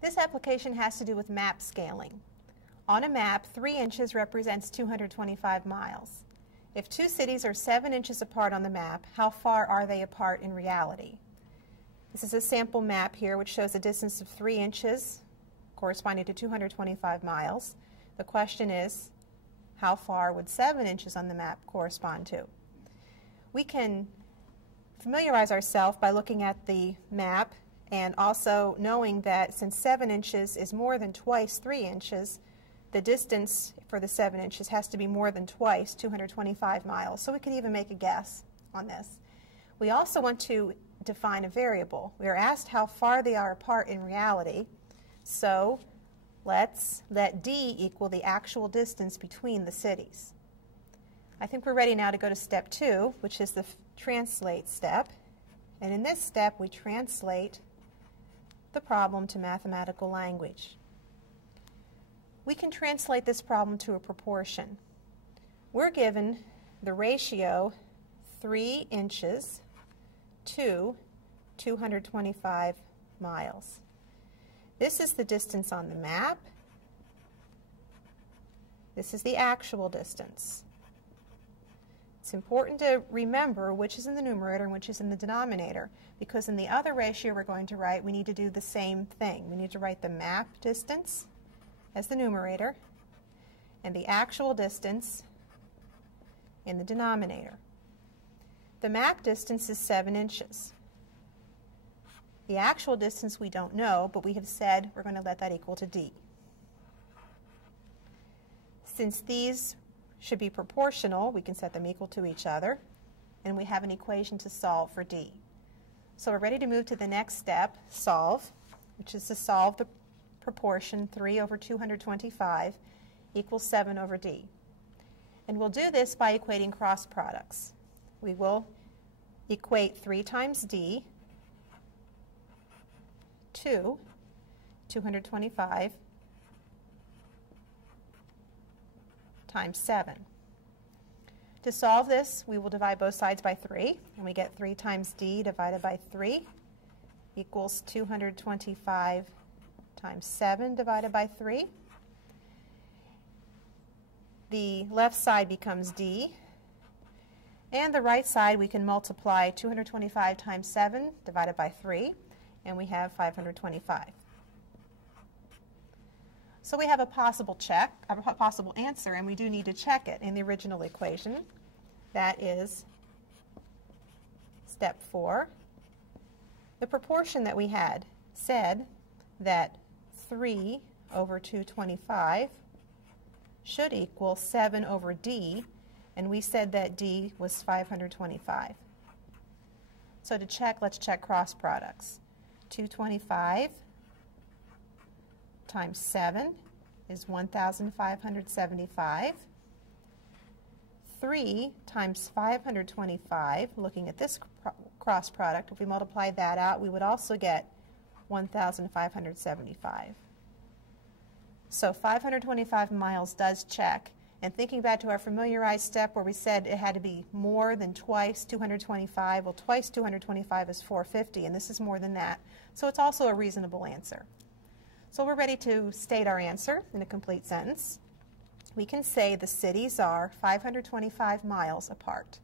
This application has to do with map scaling. On a map, 3 inches represents 225 miles. If two cities are 7 inches apart on the map, how far are they apart in reality? This is a sample map here which shows a distance of 3 inches corresponding to 225 miles. The question is, how far would 7 inches on the map correspond to? We can familiarize ourselves by looking at the map and also knowing that since 7 inches is more than twice 3 inches, the distance for the 7 inches has to be more than twice 225 miles. So we can even make a guess on this. We also want to define a variable. We are asked how far they are apart in reality. So let's let D equal the actual distance between the cities. I think we're ready now to go to step 2, which is the translate step. And in this step, we translate the problem to mathematical language. We can translate this problem to a proportion. We're given the ratio 3 inches to 225 miles. This is the distance on the map. This is the actual distance. It's important to remember which is in the numerator and which is in the denominator, because in the other ratio we're going to write, we need to do the same thing. We need to write the map distance as the numerator and the actual distance in the denominator. The map distance is 7 inches. The actual distance we don't know, but we have said we're going to let that equal to D. Since these should be proportional, we can set them equal to each other, and we have an equation to solve for D. So we're ready to move to the next step, solve, which is to solve the proportion 3 over 225 equals 7 over D. And we'll do this by equating cross products. We will equate 3 times D to 225 times 7. To solve this, we will divide both sides by 3, and we get 3 times D divided by 3 equals 225 times 7 divided by 3. The left side becomes D, and the right side we can multiply 225 times 7 divided by 3, and we have 525. So we have a possible answer, and we do need to check it in the original equation. That is step 4. The proportion that we had said that 3 over 225 should equal 7 over D, and we said that D was 525. So to check, let's check cross products. 225 times 7 is 1,575. 3 times 525, looking at this cross product, if we multiply that out, we would also get 1,575. So 525 miles does check. And thinking back to our familiarized step where we said it had to be more than twice 225, well, twice 225 is 450, and this is more than that. So it's also a reasonable answer. So we're ready to state our answer in a complete sentence. We can say the cities are 525 miles apart.